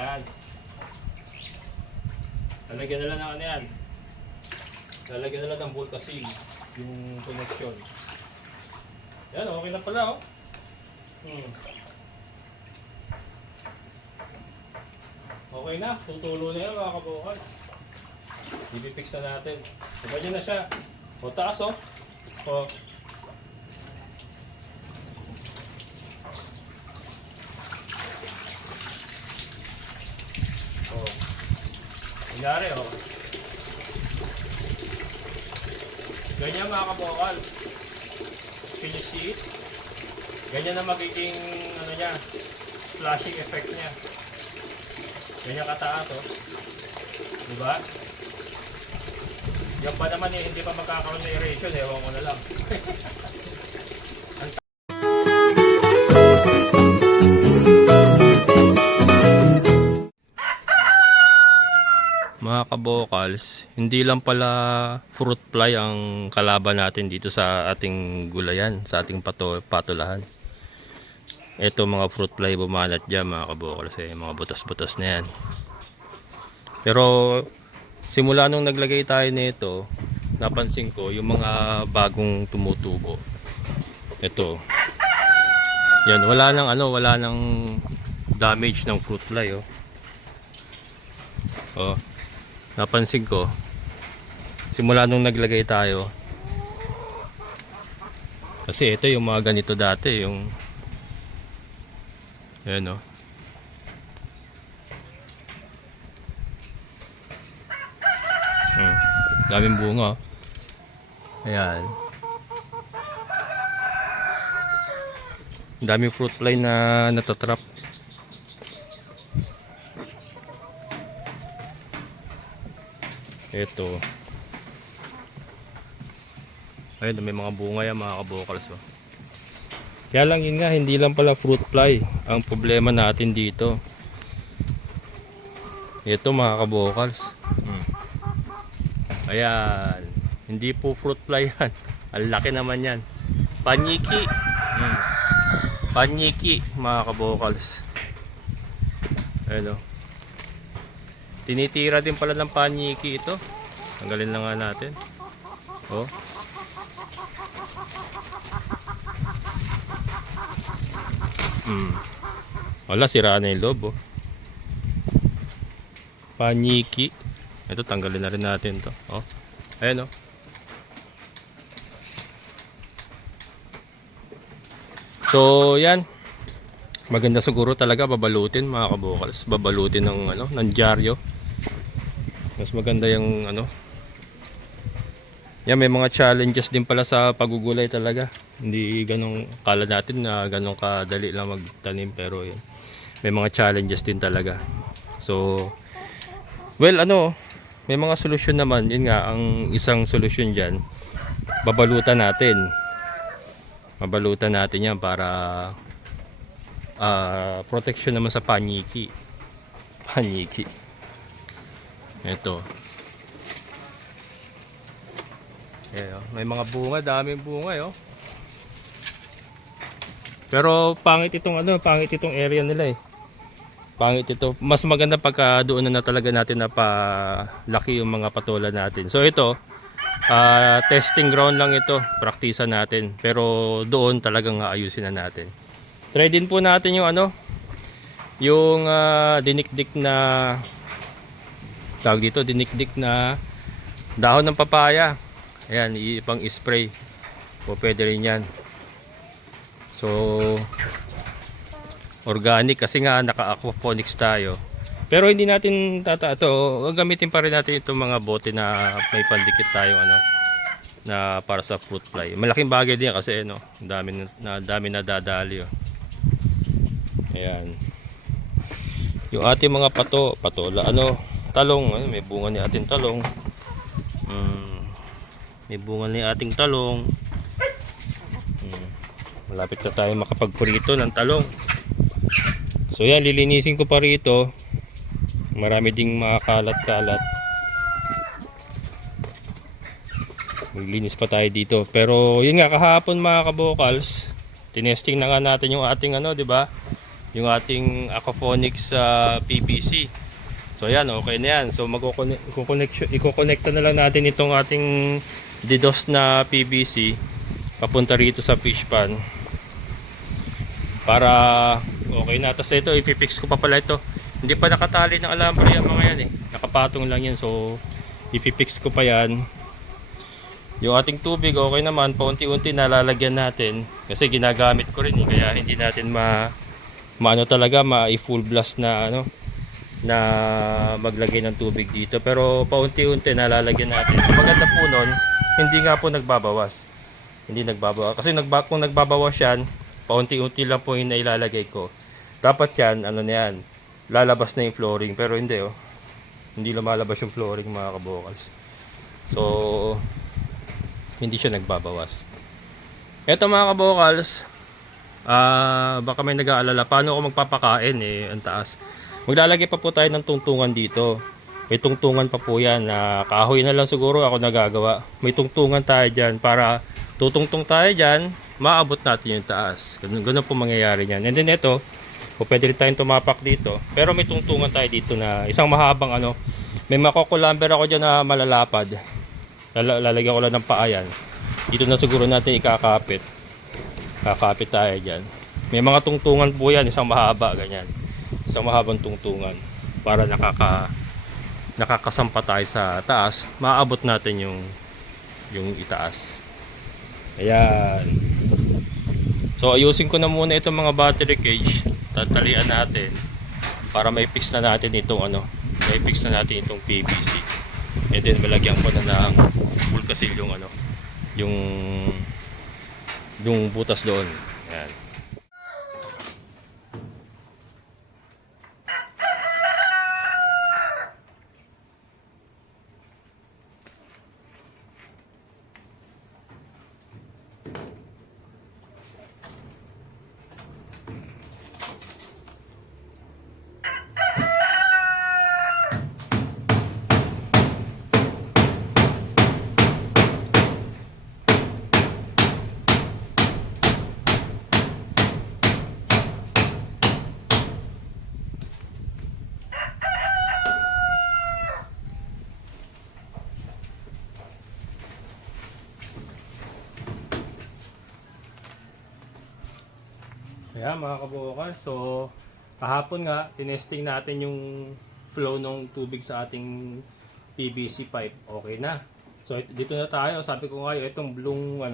Ayan. Lalagyan na lang ng ano yan. Lalagyan na lang ng voltasil yung connection. Yan, okay na pala oh. Okay na, tutulo na yan mga kabukal. Ibipix na natin. So, ganyan na siya. O, taas oh. O. O. Nangyari oh. Ganyan mga kabukal. Can you see it? Ganyan na magiging ano niya, splashing effect niya. Ganyan kataas oh. Diba? Yan pa naman eh, hindi pa magkakaroon ng aeration, ewan ko na lang. Mga kabokals, hindi lang pala fruit fly ang kalaban natin dito sa ating gulayan, sa ating patulahan. Ito mga fruit fly bumanat dyan mga kabokals, mga butas-butas na yan. Pero simula nung naglagay tayo nito, napansin ko yung mga bagong tumutubo. Ito. Yan, wala nang damage ng fruit fly oh. Oh. Napansin ko simula nung naglagay tayo. Kasi ito yung mga ganito dati, yung ayan oh. Daming bunga. Ayan. Daming fruit fly na natatrap. Ito. Ayun, may mga bunga yan mga kabokals. Kaya lang yun nga, hindi lang pala fruit fly ang problema natin dito. Ito mga kabokals. Ayan, hindi po fruit fly yan. Ang laki naman yan. Panyiki. Panyiki mga kabokals. Ayan o. Tinitira din pala ng panyiki ito. Tanggalin lang nga natin. Oh. Wala, sira na yung loob oh. Panyiki. Ito, tanggalin na rin natin to. Oh. Ayan oh. So, yan. Maganda siguro talaga babalutin mga kabokals. Babalutin ng ng dyaryo. Mas maganda yung yan, may mga challenges din pala sa pagugulay talaga. Hindi ganong kala natin na ganong kadali lang magtanim, pero yan, may mga challenges din talaga. So, well, may mga solusyon naman. Yun nga, ang isang solusyon dyan, babalutan natin yan para protection naman sa panyiki. Ito. Ayan, may mga bunga, daming bunga pero pangit itong area nila Pangit ito. Mas maganda pagka doon na talaga natin napalaki yung mga patola natin. So ito, testing ground lang ito. Praktisan natin. Pero doon talagang ayusin na natin. Try din po natin yung yung dinikdik na tawag dito, dinikdik na dahon ng papaya. Ayan, ipang spray. O pwede rin yan. So organic kasi nga naka-aquaponics tayo. Pero hindi natin gamitin pa rin natin itong mga bote na may pandikit tayong na para sa fruit fly. Malaking bagay din kasi dami na dadali Ayan. Yung ating mga patola, talong, may bunga ni ating talong. May bunga ni ating talong. Malapit na tayo makapagprito ng talong. So yan, lilinisin ko pa rito. Marami ding mga kalat-kalat. Maglinis pa tayo dito. Pero yun nga, kahapon mga kabokals, tinesting na nga natin yung ating di ba? yung ating aquaponics sa PVC. So ayan, okay na yan. So i-connect na lang natin itong ating DDoS na PVC papunta rito sa fish pan para okay na. Tapos ito, ipipix ko pa pala ito. Hindi pa nakatali ng alambre yung mga yan eh. Nakapatong lang yan. So ipipix ko pa yan. Yung ating tubig okay naman, paunti-unti nalalagyan natin kasi ginagamit ko rin eh, kaya hindi natin maano talaga ma-full blast na ano na maglagay ng tubig dito, pero paunti-unti nalalagyan natin. Ang maganda po nun, hindi nga po nagbabawas. Hindi nagbabawas kasi kung nagbabawas yan, paunti-unti lang po yung nailalagay ko. Dapat yan, ano na yan, lalabas na yung flooring, pero hindi oh. Hindi lumalabas yung flooring mga kabokals. So hindi siya nagbabawas. Eto mga kabokals, baka may nag-aalala paano ako magpapakain eh, ang taas. Maglalagay pa po tayo ng tungtungan dito. May tungtungan pa po yan na kahoy na lang siguro ako nagagawa. May tungtungan tayo dyan para tutungtong tayo dyan, maabot natin yung taas. Ganun po mangyayari yan. And then ito, pwede rin tayong tumapak dito. Pero may tungtungan tayo dito na isang mahabang ano. May makokulamber ako dyan na malalapad. Lalagyan ko lang ng paa yan. Dito na siguro natin ikakapit. Kakapit tayo dyan. May mga tungtungan po yan, isang mahaba ganyan. Isang mahabang tungtungan para nakakasampa tayo sa taas. Maaabot natin yung itaas. Ayan. So ayusin ko na muna itong mga battery cage. Tatalian natin para maipix na natin itong ano, maipix na natin itong PVC. And then malagyan ko na ng full kasi yung ano, yung butas doon. Ayan. Ayan mga kabukal, so kahapon nga tinesting natin yung flow ng tubig sa ating PVC pipe. Okay na. So dito na tayo, sabi ko nga itong blue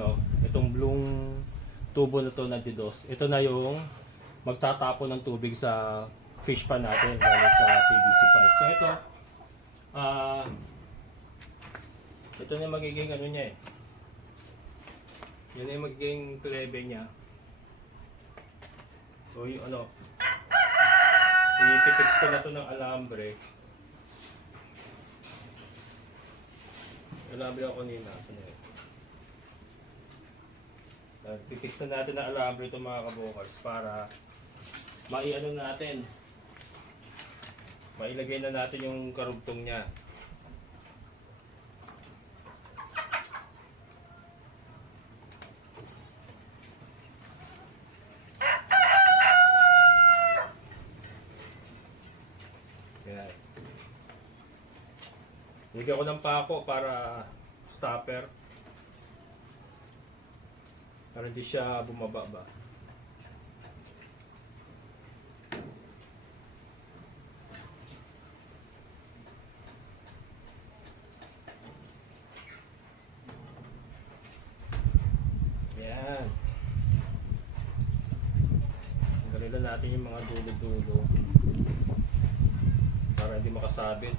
tubo na to na DDoS. Ito na yung magtatapon ng tubig sa fish pan natin galing sa PVC pipe. So ito na magiging ano niya eh. Yun na yung magiging klebe niya. So yung ano, i-fix ko na to ng alambre. Alambre ako nina. I-fix na natin ng alambre ito mga kabukals para maiano natin. Mailagay na natin yung karugtong niya. Nilagyan ko ng pako para stopper para hindi siya bumaba ba. Yan. Tanggalin lang natin yung mga dulo-dulo para hindi makasabit.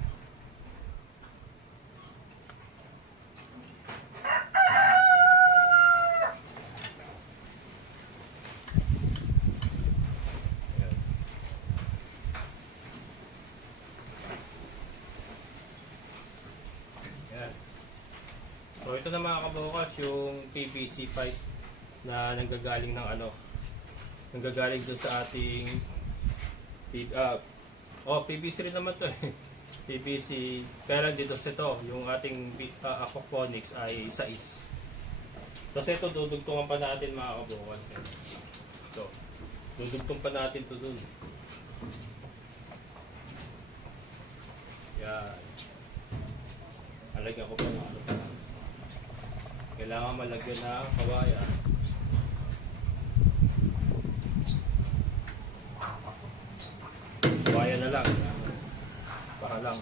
So ito na mga kabukas yung PVC pipe na nanggagaling ng ano, nanggagaling doon sa ating PVC rin naman to eh. PVC, kaya lang dito sa ito, yung ating aquaponics ay 6. Kasi ito dudugtungan pa natin mga kabukas. Ito. Dudugtong pa natin to dun. Yan. Halagyan ko pa ng ano pa. Kailangan malagyan ng kawayan. Kawayan na lang. Para lang.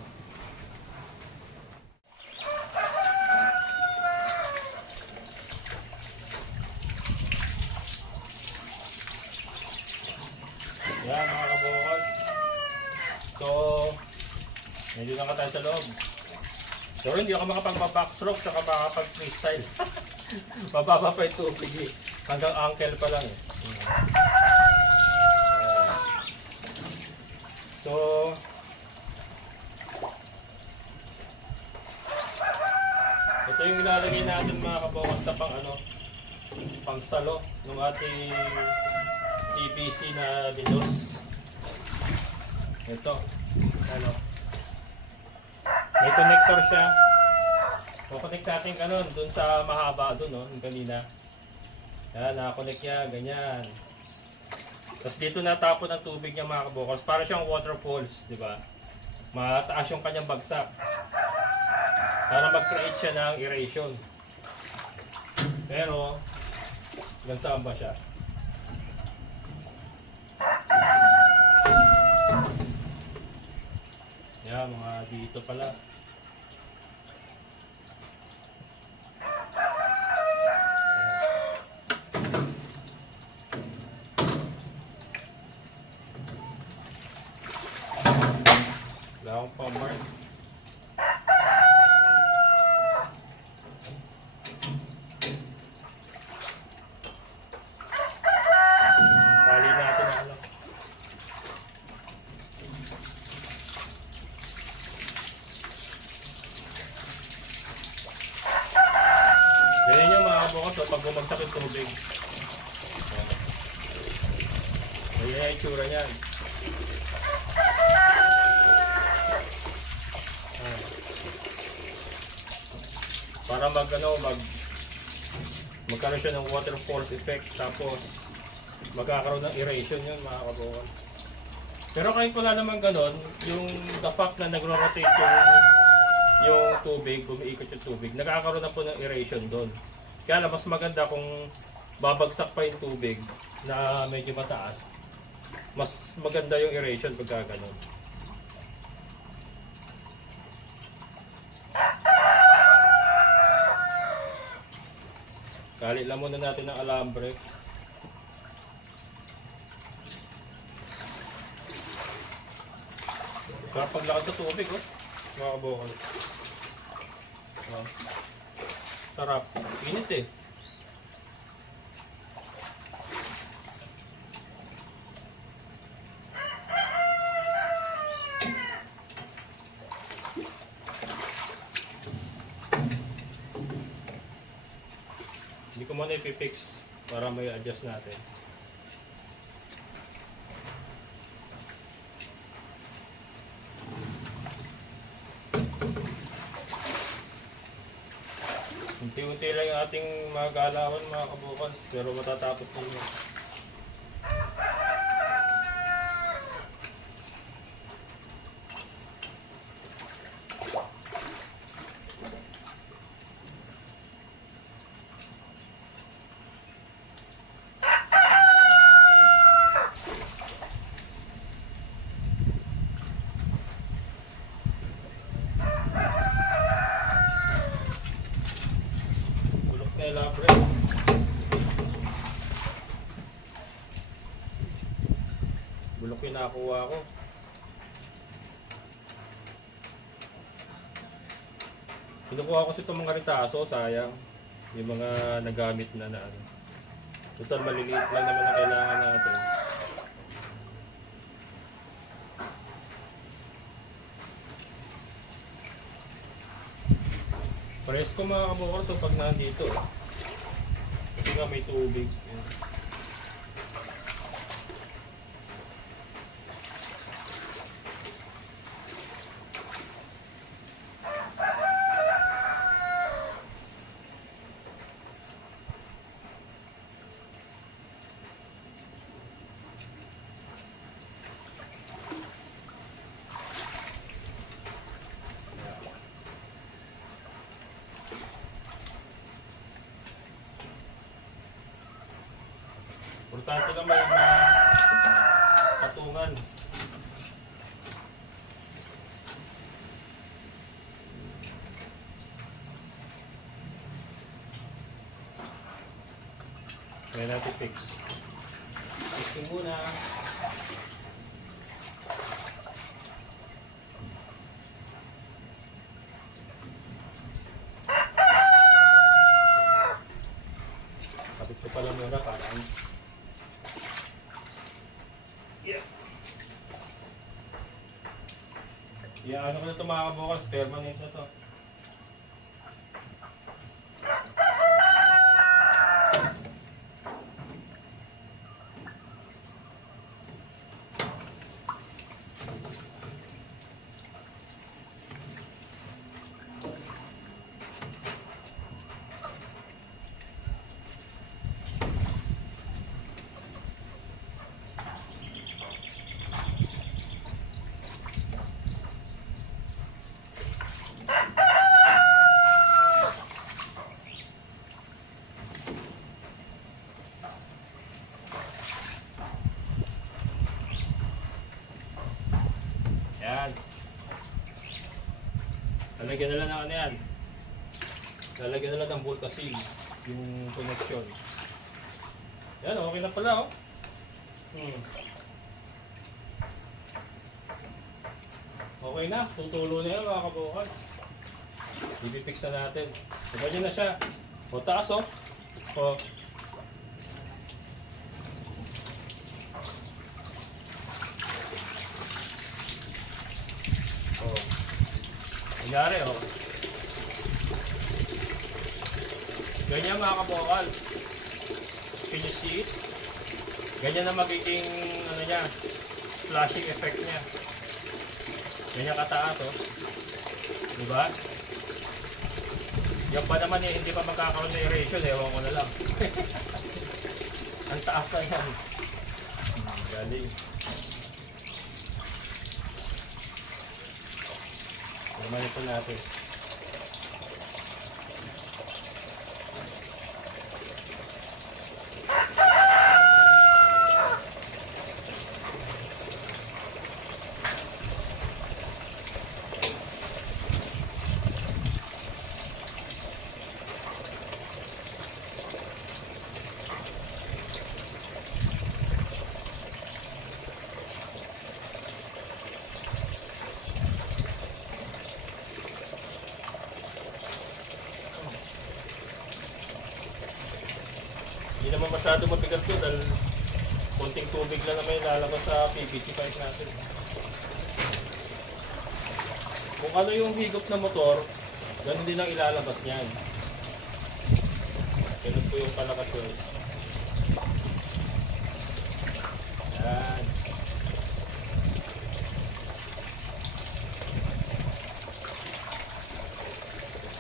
Yan mga kabukod. So, hindi na ka tayo sa loob. Pero hindi ako makapag-backstroke saka makapag-freestyle. Mababa pa yung tubig eh. Hanggang ankle pa lang eh. So, ito yung ilalagay natin mga kabukod na pang ano, pang salo ng ating PVC na binos. Ito, ano, may connector siya. Kukonek natin ganun, dun sa mahaba dun, no, yung kanina. Yan, nakakonect niya, ganyan. Tapos dito natapon ang tubig niya mga kabukals. Para siyang waterfalls, di ba? Mataas yung kanyang bagsak. Para mag-create siya ng aeration. Pero, hanggang saan ba siya? Yan, mga dito pala. Wala akong pang-mark. Tali natin ang ano. Ganyan yung mga kabukos, so pag bumagsak yung tubig. Ganyan yung itsura niyan. Para magkaroon siya ng water force effect, tapos magkakaroon ng aeration yun mga kabukos. Pero kahit wala naman ganon, yung the fact na nagro-rotate yung tubig, umiikot yung tubig, nagkakaroon na po ng aeration doon. Kaya lang, mas maganda kung babagsak pa yung tubig na medyo mataas, mas maganda yung aeration pagka ganon. Kali lang muna natin ng alambre. Sarap paglakad sa tubig, oh. Mga kabukal. Oh. Sarap. Init eh. Hindi ko muna ipipix para may adjust natin. Unti-unti lang yung ating mga galawan mga kabukals, pero matatapos na yun. Bulok yung nakuha ko. Kinukuha ko kasi itong mga ritaso, sayang. Yung mga nagamit na ano. Total maliliit lang naman ang kailangan natin. Pares ko mga kabukal, so pag nandito. Kasi nga may tubig. Yan. Importante lang may patungan. Kaya natin fix. Fixing muna. Kapit ko pala muna parang ano ko na ito mga kabukas, permanent na to. Yan. Lalagyan na lang ng ano yan. Lalagyan na lang ng Voltasil yung connection. Yan, okay na pala oh. Okay na, tutulo na yan mga kabukas. Ibipix na natin. So, ganyan na siya. O taas oh. O. Nangyari oh. Ganyan mga kabokal. Can you see it? Ganyan na magiging ano niya, flashing effect niya. Ganyan kataas oh. Diba? Yan pa naman eh, hindi pa magkakaroon ng aeration, ewan ko na lang. Ang taas na yan. Galing. Naman ito natin. Hindi naman masyado mabigat ko dahil konting tubig lang naman lalabas sa PVC pipe natin. Kung ano yung higop na motor, ganun din ang ilalabas niyan. Ganun po yung kalakas ko. Yan.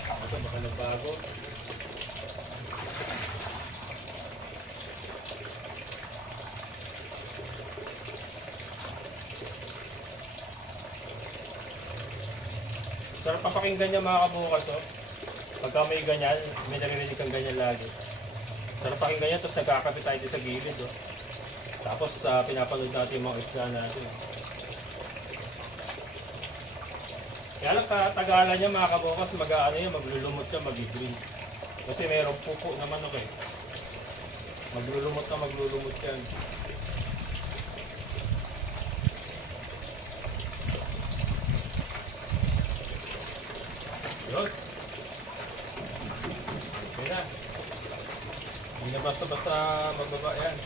Ito baka nagbago. Sarap papakinggan niya mga kabukas oh. Pagka may ganyan, may naririnig kang ganyan lagi. Sarap pakinggan niya, tapos nagkakapit tayo sa gilid oh. Tapos pinapanood natin yung mga isla natin oh. Kaya lang katagalan niya mga kabukas, mag-ano yan, maglulumot siya, mag-green. Kasi mayroong pupo naman okay. Maglulumot na maglulumot yan. Yun. Okay na. Hindi na basta-basta magbaba yan.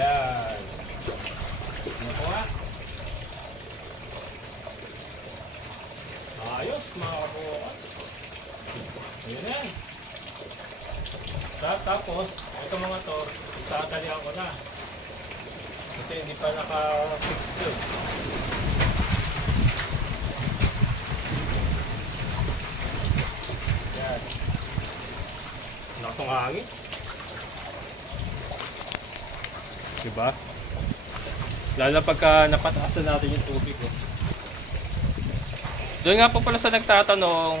Yan. Nakuha. Ayos mga kabukas. Ayan yan. Tapos, ito mga to, isatalihan ko na. Kasi hindi pa naka-fix yun. Yan. Lakas ng hangin. Diba? Lalo na pagka napataas na natin yung tubig. Oh. Doon nga po pala sa nagtatanong,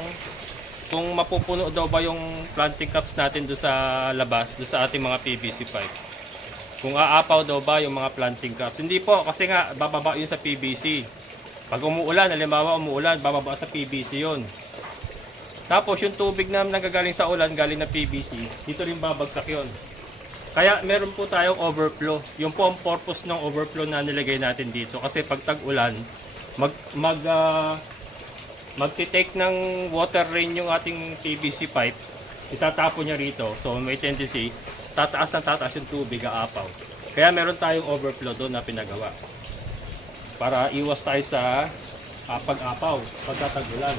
kung mapupuno daw ba yung planting cups natin doon sa labas, doon sa ating mga PVC pipe. Kung aapaw daw ba yung mga planting cups. Hindi po, kasi nga bababa yun sa PVC. Pag umuulan, halimbawa umuulan, bababa sa PVC yun. Tapos yung tubig na nagagaling sa ulan, galing na PVC, dito rin babagsak yun. Kaya meron po tayong overflow. Yung po ang purpose ng overflow na nilagay natin dito. Kasi pag tag-ulan, magti-take ng water rain yung ating PVC pipe. Itatapon niya rito. So may tendency, tataas yung tubig, aapaw. Kaya meron tayong overflow doon na pinagawa. Para iwas tayo sa pag-apaw, pagtatag-ulan.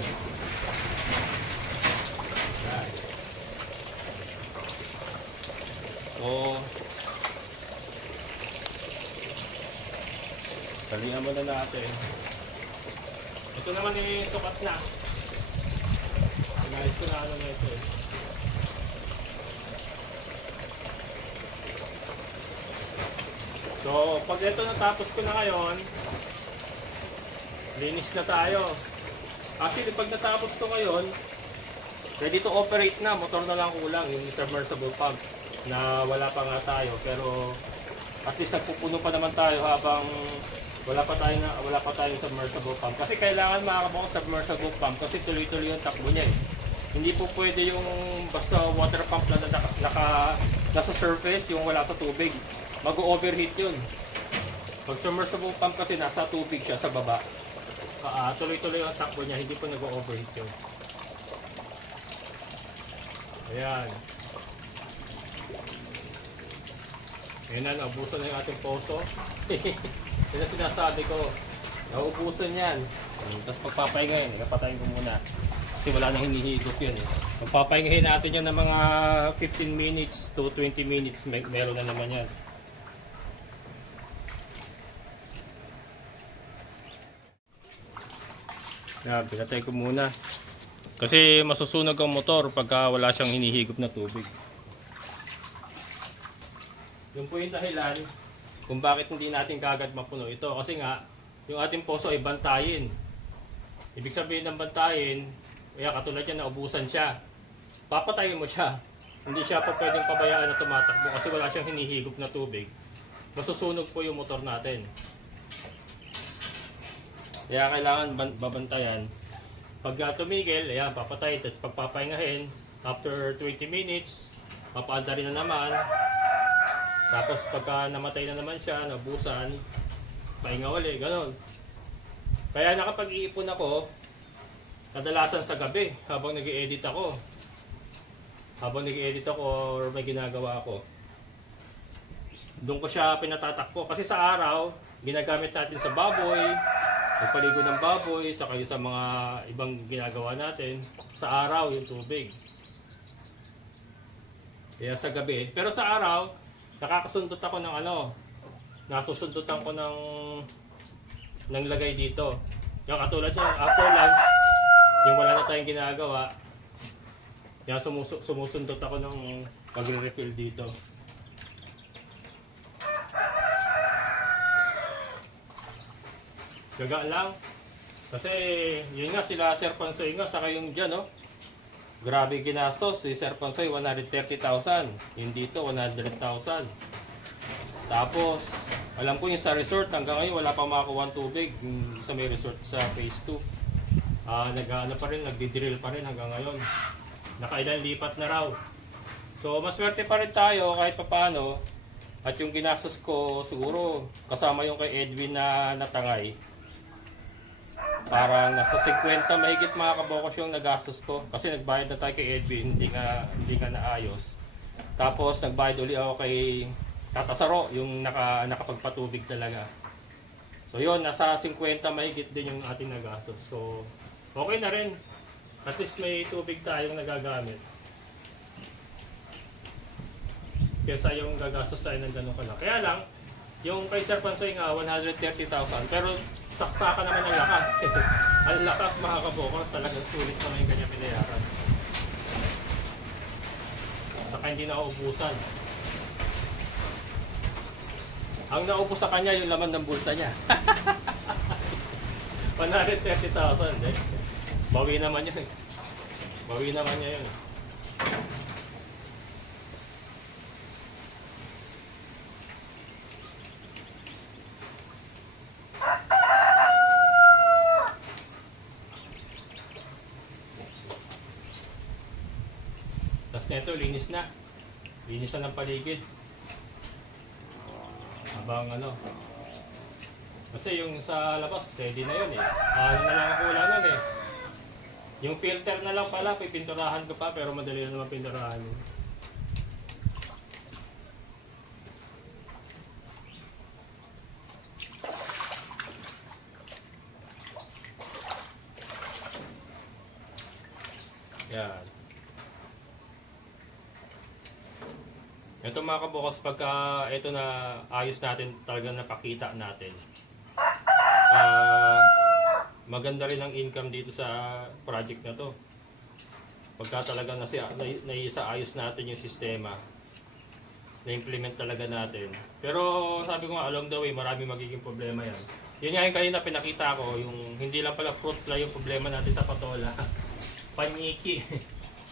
So, talian muna natin. Ito naman yung sukat na. Pinayos ko na ano na ito eh. So, pag ito natapos ko na ngayon, linis na tayo. Actually, pag natapos ko ngayon, ready to operate na. Motor na lang kulang, yung submersible pump na wala pa nga tayo. Pero at least nagpupuno pa naman tayo habang wala pa tayong submersible pump. Kasi kailangan makakabok sa submersible pump kasi tuloy-tuloy yung takbo niya eh. Hindi po pwede yung basta water pump na nasa surface, yung wala sa tubig. Mag-overheat yun. Pag submersible pump kasi nasa tubig siya sa baba. Tuloy-tuloy ang takbo niya, hindi po nag-overheat yun. Ayan. Ayan na, naubusan na yung ating poso. Yan ang sinasabi ko. Naubusan yan. Tapos pagpapahingayin, napatayin ko muna. Kasi wala nang hinihigop yun eh. Pagpapahingayin natin yan ng mga 15 minutes to 20 minutes. Meron na naman yan. Yan, pinatay ko muna. Kasi masusunog ang motor pagka wala siyang hinihigop na tubig. Yun po yung dahilan kung bakit hindi natin kagad mapuno ito. Kasi nga, yung ating poso ay bantayin. Ibig sabihin ng bantayin, kaya katulad yan, naubusan siya. Papatayin mo siya. Hindi siya pa pwedeng pabayaan na tumatakbo kasi wala siyang hinihigop na tubig. Masusunog po yung motor natin. Kaya kailangan babantayan. Pag tumigil, ayan, papatay. Tapos pagpapahingahin, after 20 minutes, papaanda rin na naman. Tapos pagka namatay na naman siya, nabusan, pahinga ulit, gano'n. Kaya nakapag-iipon ako, kadalasan sa gabi, habang nag-i-edit ako. Or may ginagawa ako. Doon ko siya pinatatakbo. Kasi sa araw, ginagamit natin sa baboy, magpaligo ng baboy, saka sa mga ibang ginagawa natin. Sa araw, yung tubig. Kaya sa gabi. Pero sa araw, nakakasundot ako ng nasusundutan ko ng lagay dito. Yung katulad yung after lunch, yung wala na tayong ginagawa, yung sumusundot ako ng pagre-refill dito. Gaga lang. Kasi yun nga sila Sir Pansoy nga, saka yung dyan grabe ginastos si Sir Pansoy, 130,000. Yung dito, 100,000. Tapos, alam ko yung sa resort, hanggang ngayon wala pa makakuha tubig sa may resort sa phase 2. Nagdi-drill pa rin hanggang ngayon. Nakailan lipat na raw. So, maswerte pa rin tayo kahit papaano. At yung ginastos ko, siguro, kasama yung kay Edwin na natangay. Parang nasa 50 mahigit mga kabokos yung nagastos ko. Kasi nagbayad na tayo kay Edwin, hindi nga naayos. Tapos nagbayad uli ako kay Tata Saro, yung nakapagpatubig talaga. So yun, nasa 50 mahigit din yung ating nagastos. So okay na rin. At least may tubig tayong nagagamit. Kesa yung gagastos tayo ng ganun kalaki. Kaya lang, yung kay Sir Pansoy nga 130,000. Pero saksakan naman ang lakas. Ang lakas mga kabokos, talagang sulit naman yung kanya pinayaran. Saka hindi nauubusan. Ang naubos sa kanya yung laman ng bulsa niya. 130,000 eh. Bawi naman yun. Bawi naman niya yun. Tapos neto, linis na. Linis na ng paligid. Habang ano. Kasi yung sa labas, ready na yun eh. Ano na lang ang kulang nun eh. Yung filter na lang pala, pipinturahan ko pa, pero madali na naman pinturahan yun. Yan. Ito mga kabukas, pagka ito na ayos natin, talagang napakita natin. Maganda rin ang income dito sa project na to. Pagka talagang naisaayos natin yung sistema, na-implement talaga natin. Pero sabi ko nga, along the way, marami magiging problema yan. Yun nga yung kanina pinakita ko, yung hindi lang pala fruit fly yung problema natin sa patola. Panyiki.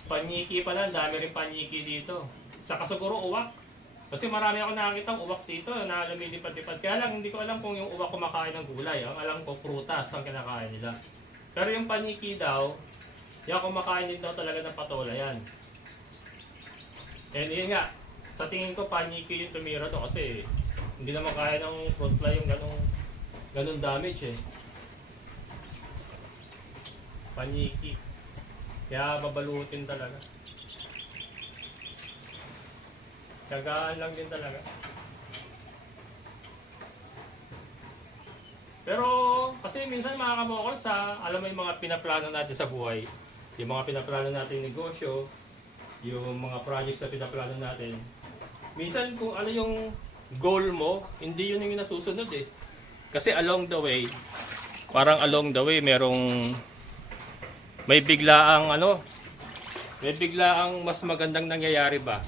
Panyiki pala, dami rin panyiki dito. Saka siguro uwak. Kasi marami ako nakakita ng uwak dito na lumilipad-lipad. Kaya lang hindi ko alam kung yung uwak kumakain ng gulay. Ang alam ko prutas ang kinakain nila. Pero yung paniki daw, yan kumakain din daw talaga ng patola yan. And yun nga, sa tingin ko paniki yung tumira to kasi hindi naman kaya ng fruit fly yung ganung damage eh. Paniki. Kaya babalutin talaga. Kagaan lang din talaga. Pero kasi minsan mga kabokol, alam mo yung mga pinaplano natin sa buhay, yung mga pinaplano natin negosyo, yung mga projects na pinaplano natin, minsan kung ano yung goal mo, hindi yun yung nasusunod eh. Kasi along the way, parang along the way may biglaang mas magandang nangyayari ba?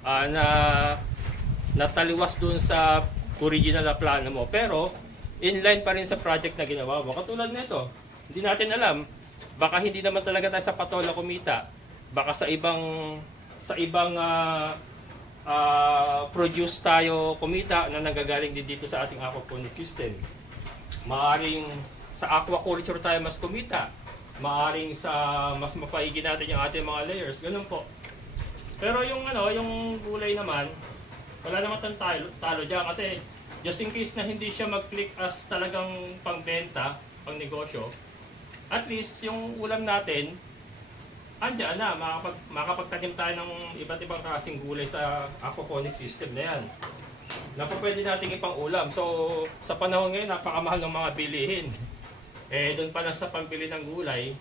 Na nataliwas dun sa original na plano mo, pero inline pa rin sa project na ginawa mo. Katulad nito, hindi natin alam, baka hindi naman talaga tayo sa patola kumita, baka sa ibang produce tayo kumita na nagagaling din dito sa ating aquaponic system. Maaring sa aquaculture tayo mas kumita, maaring sa mas mapaigi natin yung ating mga layers, ganun po. Pero yung yung gulay naman, wala naman talo diyan kasi just in case na hindi siya mag-click as talagang pangbenta, pang negosyo, at least yung ulam natin andiyan na, makakapagtanim tayo ng iba't ibang klaseng gulay sa aquaponic system na yan. Na pwede nating ipang ulam. So sa panahon ngayon, napakamahal ng mga bilihin. Eh doon pa lang sa pambili ng gulay,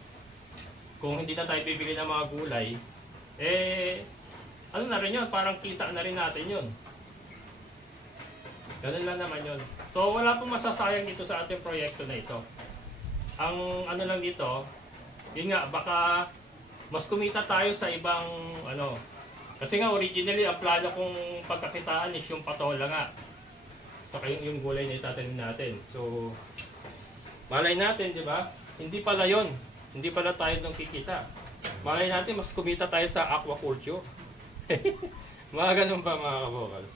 kung hindi na tayo bibili ng mga gulay, ano na rin yun, parang kita na rin natin yun. Ganun lang naman yun. So wala pong masasayang dito sa ating proyekto na ito. Ang ano lang dito, yun nga, baka mas kumita tayo sa ibang kasi nga originally ang plano kong pagkakitaan is yung patola nga. Saka yung gulay na itatanim natin. So malay natin, di ba? Hindi pala yun. Hindi pala tayo nung kikita. Malay natin mas kumita tayo sa aquaculture. Mga ganun pa mga kabokals.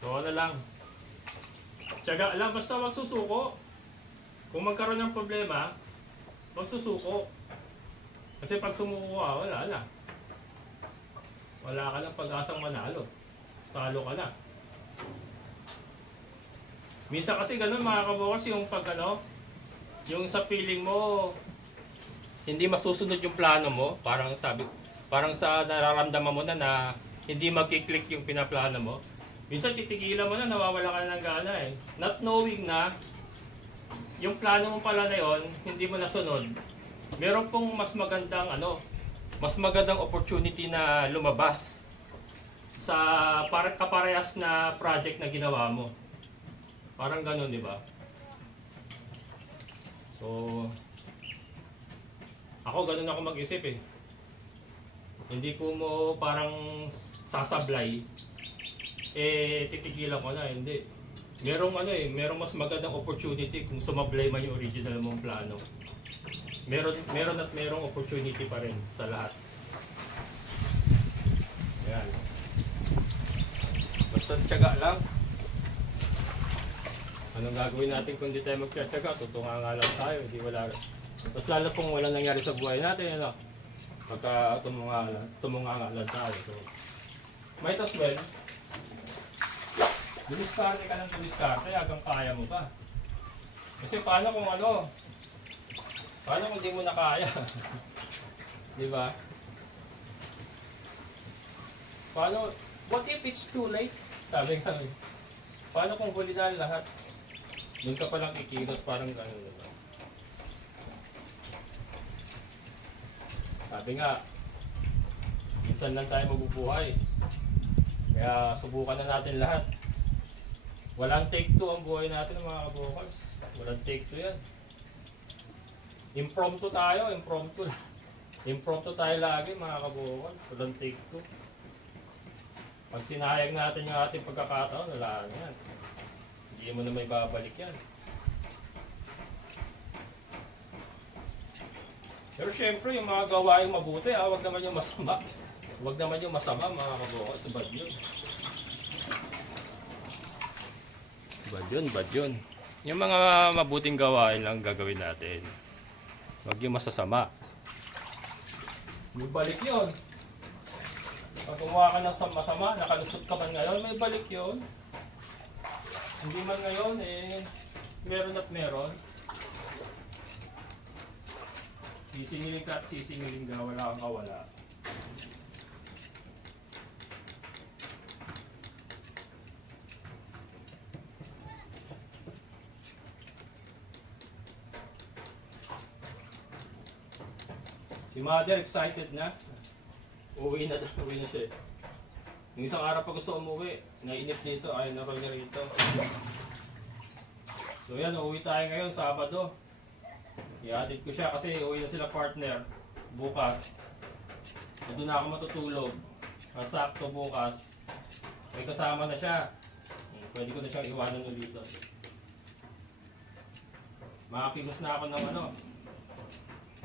So ano lang, tiyaga lang, basta magsusuko. Kung magkaroon ng problema, magsusuko. Kasi pag sumuko ka, wala na. Wala ka ng pag-asang manalo. Talo ka na. Minsan kasi ganun mga kabokals, yung pag yung sa feeling mo, hindi masusunod yung plano mo, parang sa nararamdaman mo na hindi magki-click yung pinaplano mo. Minsan titigilan mo na, nawawala ka na ng gana eh. Not knowing na yung plano mo pala na yun, hindi mo nasunod. Meron pong mas magandang opportunity na lumabas sa kaparehas na project na ginawa mo. Parang ganun, di ba? So ako ganun ako mag-isip eh. Hindi ko mo parang sasablay, titigilan ko na, hindi. Merong mas magandang opportunity kung sumablay man yung original mong plano. Meron at merong opportunity pa rin sa lahat. Ayan. Basta tiyaga lang. Anong gagawin natin kung di tayo magtyaga? Tutunga nga lang tayo, hindi wala. Mas lalo pong walang nangyari sa buhay natin, ano? Pagka tumunga nga lang tayo. So, might as well, dumiskarte ka ng dumiskarte hanggang kaya mo pa. Kasi paano kung di mo na kaya? Di ba? What if it's too late? Sabi nga, paano kung huli na lahat? Doon ka palang kikilos, parang gano'n naman. Sabi nga, minsan lang tayo mabubuhay. Kaya subukan na natin lahat. Walang take two ang buhay natin mga kabukals. Walang take two yan. Impromptu tayo, impromptu. Impromptu tayo lagi mga kabukals. Walang take two. Pag sinayang natin yung ating pagkakataon, wala na yan. Hindi mo na may babalik yan. Pero syempre, yung mga gawaing mabuti, wag naman yung masama. Wag naman yung masama, mga kabukals. Bad yun. Bad yun. Yung mga mabuting gawain lang gagawin natin. Wag yung masasama. May balik yun. Pag gumawa ka ng masama, nakalusot ka man ngayon, may balik yun. Hindi man ngayon, meron at meron. Sisingilin ka at sisingilin ka, wala kang kawala. Si Mother excited na. Uwi na siya. Yung isang araw pa gusto umuwi, nainip dito, ayaw na niya rito. So yan, uuwi tayo ngayon, Sabado. Ihatid ko siya kasi uwi na sila partner bukas. Doon na ako matutulog. Masakto bukas. May kasama na siya. Pwede ko na siyang iwanan ulit dito. Makakilos na ako ng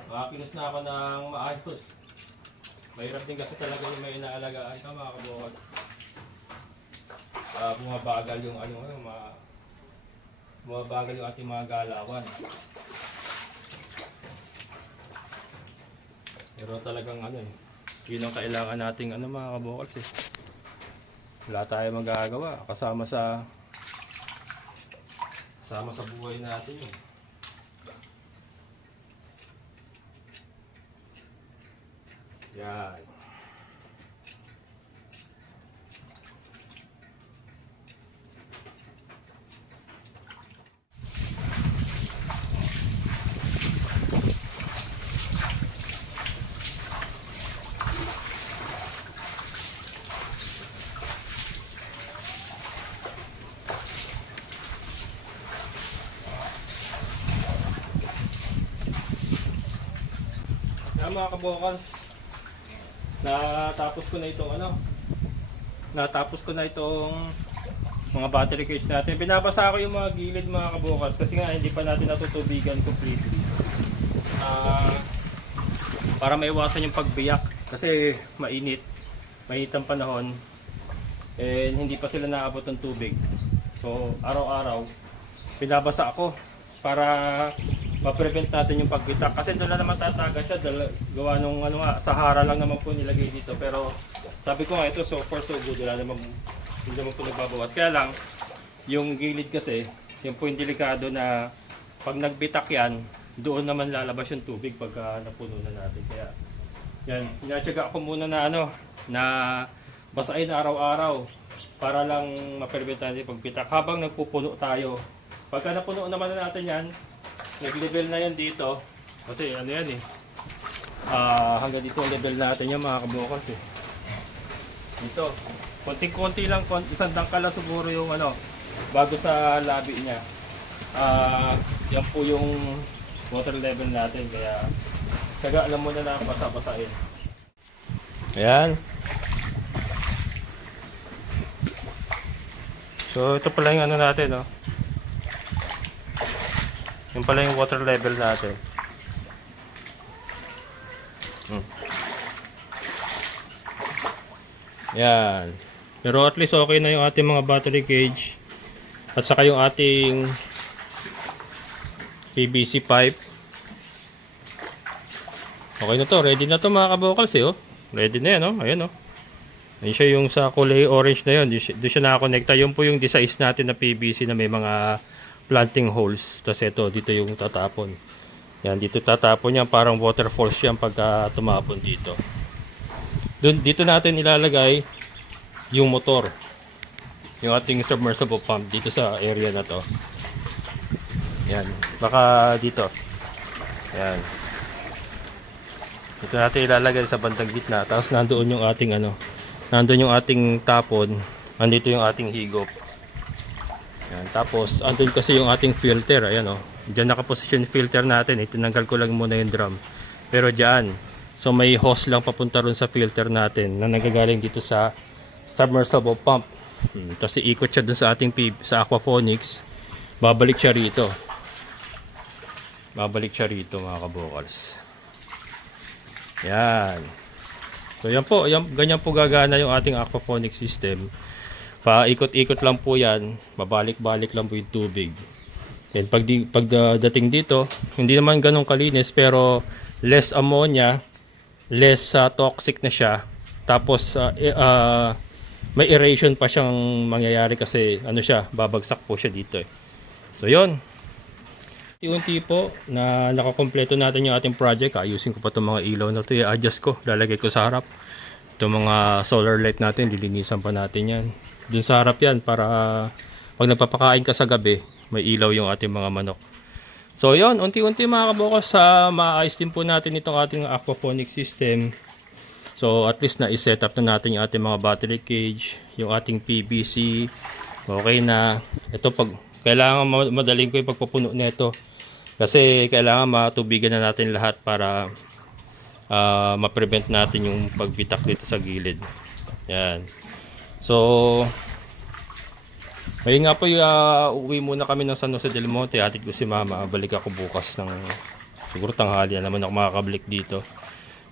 Makakilos na ako ng maayos. Mahirap din kasi talaga yung may inaalagaan ka mga kabukod. Bumabagal yung bumabagal yung ating mga galawan. Pero talagang yun ang kailangan nating mga kabukod wala tayo magagawa kasama sa buhay natin . Yan. Yan mga kabukals. Natapos ko na itong mga battery cage natin. Binabasa ko yung mga gilid mga kabukas kasi nga hindi pa natin natutubigan completely. Para maiwasan yung pagbiyak kasi mainit ang panahon and hindi pa sila naabot ng tubig. So araw-araw binabasa ako para ma-prevent natin yung pagbitak kasi doon na naman tataga siya gawa nung Sahara lang naman po nilagay dito, pero sabi ko nga ito so far so good, hindi naman po nagbabawas. Kaya lang yung gilid kasi yung po yung delikado na pag nagbitak yan doon naman lalabas yung tubig pagka napuno na natin. Kaya yan, tinatyaga ako muna na basahin araw-araw para lang ma-prevent natin yung pagbitak habang nagpupuno tayo. Pagka napuno naman na natin yan, nag-level na yan dito kasi hanggang dito ang level natin yan mga kabukas dito konting-konti lang, isang dangkal lang siguro yung bago sa labi niya. Yan po yung water level natin kaya tsaga lang muna na basa-basain. Ayan, so ito pala yung natin yung pala yung water level natin. Yan. Pero at least okay na yung ating mga battery cage. At saka yung ating PVC pipe. Okay na to. Ready na to mga kabokals eh. Oh. Ready na yan. Oh. Ayan oh. Ayun siya yung sa kulay orange na yun. Doon siya nakakonekta. Yun po yung size natin na PVC na may mga planting holes. Tapos ito, dito yung tatapon. Yan, dito tatapon yan. Parang waterfalls yan pagka tumapon dito. Dito natin ilalagay yung motor. Yung ating submersible pump dito sa area na to. Yan. Baka dito. Yan. Dito natin ilalagay sa bandang gitna. Tapos nandoon yung ating nandun yung ating tapon. Andito yung ating higop. Yan. Tapos andun kasi yung ating filter. Ayan o. Diyan nakaposisyon filter natin. Tinanggal ko lang muna yung drum. Pero diyan. So may hose lang papunta ron sa filter natin na nagagaling dito sa submersible pump. Tapos iikot siya dun sa ating sa aquaponics. Babalik siya rito. Babalik siya rito mga kabokals. Yan. So yan po, ganyan po gagana yung ating aquaponic system. Paikot-ikot lang po yan, babalik-balik lang po yung tubig. Yan, pagdating dito, hindi naman ganun kalinis pero less ammonia, less toxic na siya. Tapos may aeration pa siyang mangyayari kasi babagsak po siya dito eh. So yun. Unti-unti po na nakakompleto natin yung ating project. Ayusin ko pa itong mga ilaw na ito. I-adjust ko. Lalagay ko sa harap. Itong mga solar light natin. Lilinisan pa natin yan. Dun sa harap yan para pag nagpapakain ka sa gabi, may ilaw yung ating mga manok. So yun. Unti-unti mga kabukas maayos din po natin itong ating aquaponic system. So at least na i-set up na natin yung ating mga battery cage. Yung ating PVC. Okay na. Ito kailangan madaling ko yung pagpupuno nito. Kasi kailangan matubigan na natin lahat para ma-prevent natin yung pagbitak dito sa gilid. Yan. So, ngayon nga po uwi muna kami ng San Jose del Monte. Atid ko si mama. Balik ako bukas ng siguro tanghali na naman ako makakabalik dito.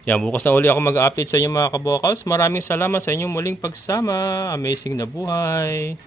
Yan, bukas na uli ako mag-update sa inyo mga kabokals. Maraming salamat sa inyong muling pagsama. Amazing na buhay.